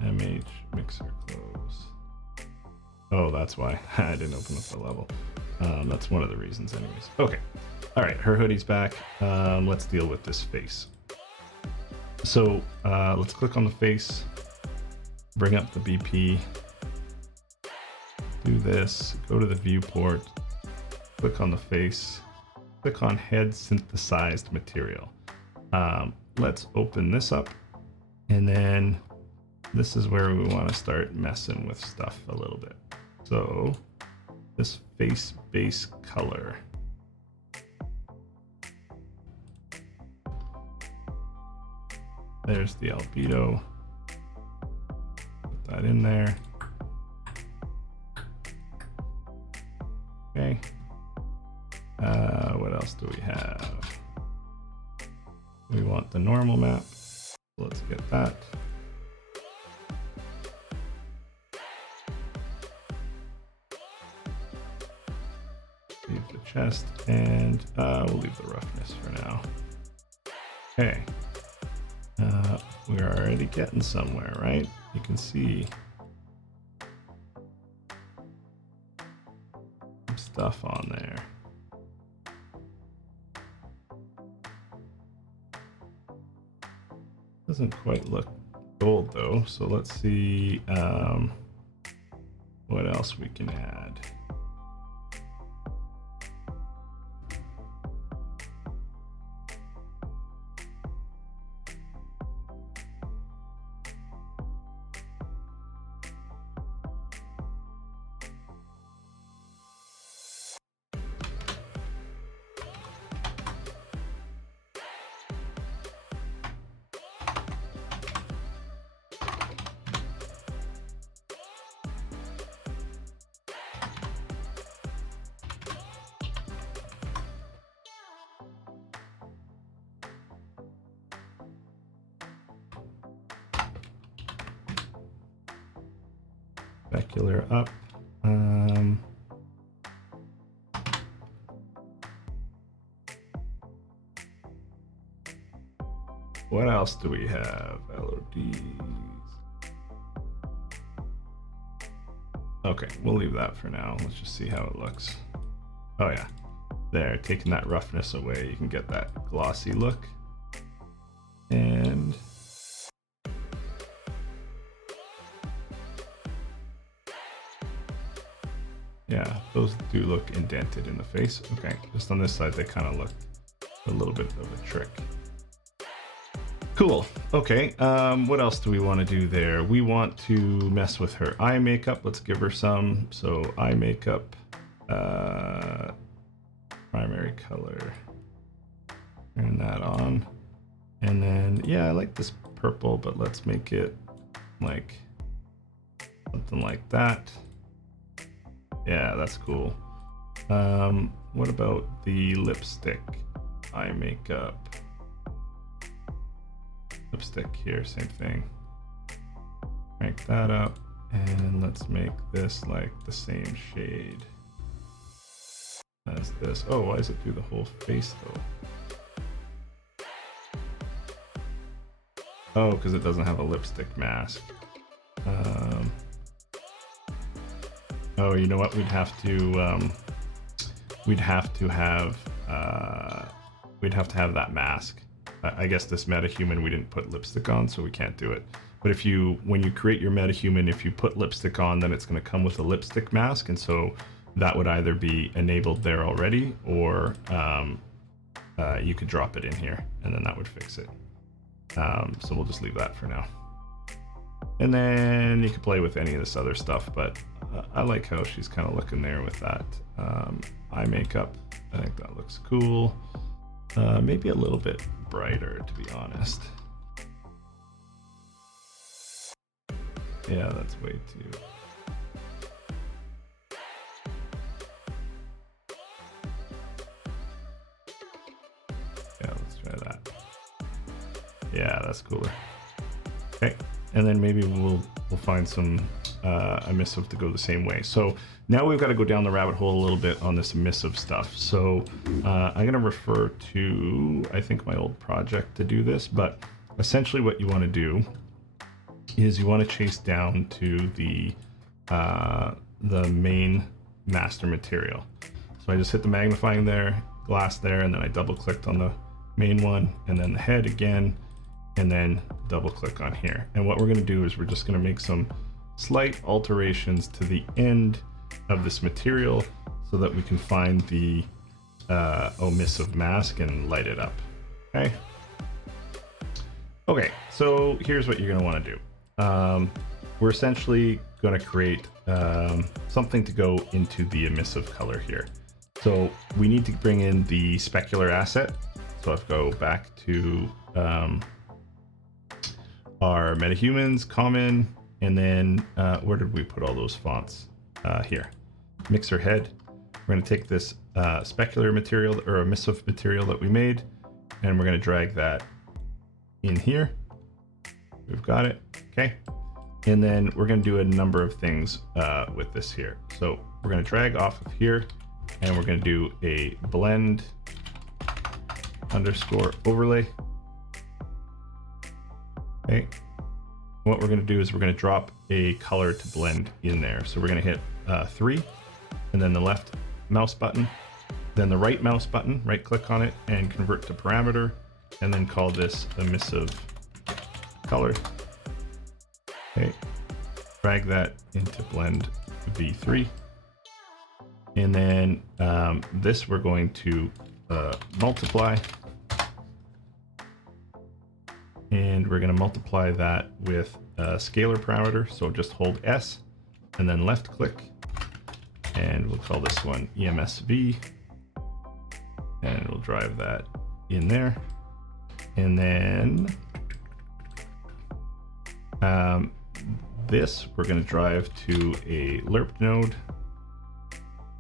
MH mixer close. Oh, that's why I didn't open up the level. That's one of the reasons anyways. Okay. All right, her hoodie's back. Let's deal with this face. So let's click on the face, bring up the BP, do this, go to the viewport, click on the face, click on head synthesized material. Let's open this up, and then this is where we want to start messing with stuff a little bit. So this face base color. There's the albedo. Put that in there. Okay. What else do we have? We want the normal map. Let's get that. Leave the chest, and we'll leave the roughness for now. Okay. We're already getting somewhere, right? You can see some stuff on there. Doesn't quite look gold though, so let's see what else we can add. Specular up. What else do we have? LODs. Okay, we'll leave that for now. Let's just see how it looks. Oh yeah, there, taking that roughness away, you can get that glossy look. And yeah, those do look indented in the face. Okay, just on this side, they kind of look a little bit of a trick. Cool. Okay, what else do we want to do there? We want to mess with her eye makeup. Let's give her some. So eye makeup, primary color. Turn that on. And then, yeah, I like this purple, but let's make it like something like that. Yeah, that's cool. What about the lipstick? Eye makeup. Lipstick here, same thing. Crank that up, and let's make this like the same shade as this. Oh, why does it do the whole face though? Oh, because it doesn't have a lipstick mask. Oh, you know what? We'd have to have that mask. I guess this metahuman we didn't put lipstick on, so we can't do it. But when you create your metahuman, if you put lipstick on, then it's going to come with a lipstick mask, and so that would either be enabled there already, or you could drop it in here and then that would fix it. So we'll just leave that for now. And then you can play with any of this other stuff, but I like how she's kind of looking there with that eye makeup. I think that looks cool. Maybe a little bit brighter, to be honest. Yeah, that's way too... Yeah, let's try that. Yeah, that's cooler. Okay, and then maybe we'll find some emissive to go the same way. So now we've got to go down the rabbit hole a little bit on this emissive stuff. So I'm going to refer to, I think, my old project to do this, but essentially what you want to do is you want to chase down to the main master material. So I just hit the magnifying there, glass there, and then I double clicked on the main one, and then the head again, and then double click on here. And what we're going to do is we're just going to make some slight alterations to the end of this material so that we can find the emissive mask and light it up. Okay, so here's what you're going to want to do. We're essentially going to create something to go into the emissive color here. So we need to bring in the specular asset. So I'll go back to our Metahumans, common, and then where did we put all those fonts? Here, mixer head. We're going to take this specular material or emissive material that we made, and we're going to drag that in here. We've got it. Okay. And then we're going to do a number of things with this here. So we're going to drag off of here, and we're going to do a blend underscore overlay. Okay. What we're going to do is we're going to drop a color to blend in there. So we're going to hit 3, and then the left mouse button, then the right mouse button, right click on it and convert to parameter, and then call this emissive color. Okay. Drag that into blend V3. And then this we're going to multiply. And we're going to multiply that with a scalar parameter. So just hold S and then left click. And we'll call this one EMSV. And we'll drive that in there. And then this we're going to drive to a lerp node.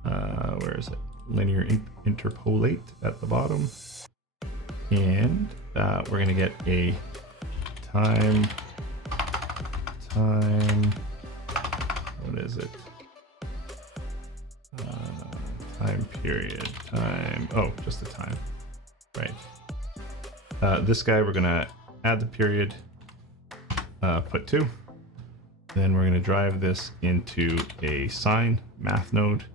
Where is it? Linear interpolate at the bottom. And we're going to get a time, what is it? Time period, oh, just the time, right. This guy, we're going to add the period, put 2. Then we're going to drive this into a sine math node.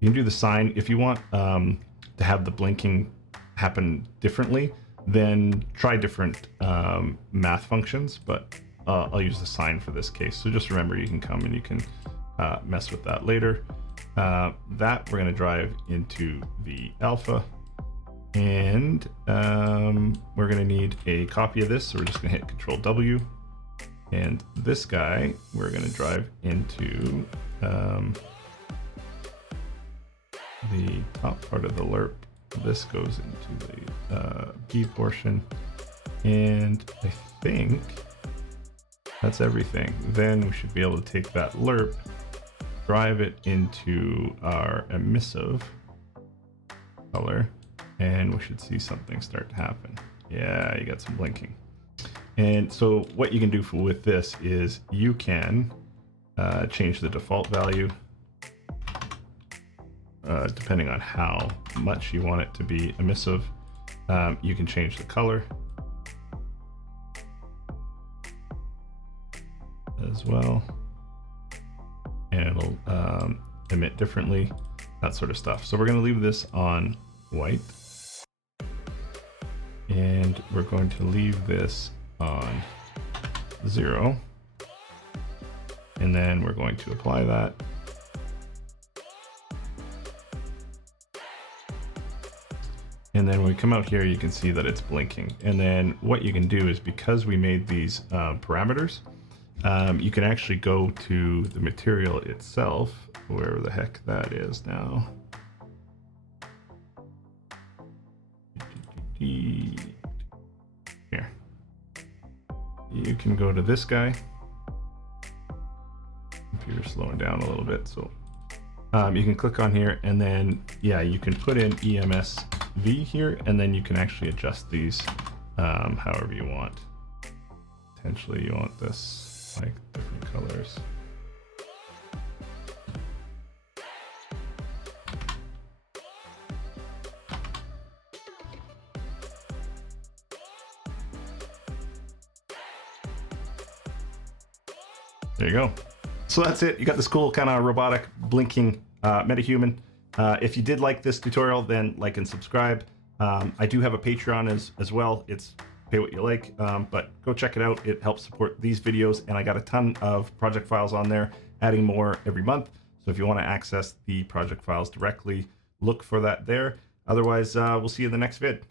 You can do the sine if you want to have the blinking happen differently, then try different math functions, but I'll use the sine for this case. So just remember, you can come and you can mess with that later. That we're going to drive into the alpha, and we're going to need a copy of this. So we're just going to hit Control W, and this guy we're going to drive into the top part of the lerp. This goes into the B portion, and I think that's everything. Then we should be able to take that lerp, drive it into our emissive color, and we should see something start to happen. Yeah, you got some blinking. And so what you can do with this is you can change the default value depending on how much you want it to be emissive. You can change the color as well, and it'll emit differently, that sort of stuff. So we're going to leave this on white, and we're going to leave this on 0, and then we're going to apply that. And then when we come out here, you can see that it's blinking. And then what you can do is, because we made these parameters, you can actually go to the material itself, wherever the heck that is now. Here. You can go to this guy. Computer's slowing down a little bit, so you can click on here, and then yeah, you can put in EMSV here, and then you can actually adjust these however you want. Potentially you want this like different colors. There you go. So that's it. You got this cool kind of robotic blinking Metahuman. If you did like this tutorial, then like and subscribe. I do have a Patreon as well. It's pay what you like, but go check it out. It helps support these videos, and I got a ton of project files on there, adding more every month. So if you want to access the project files directly, look for that there. Otherwise, we'll see you in the next vid.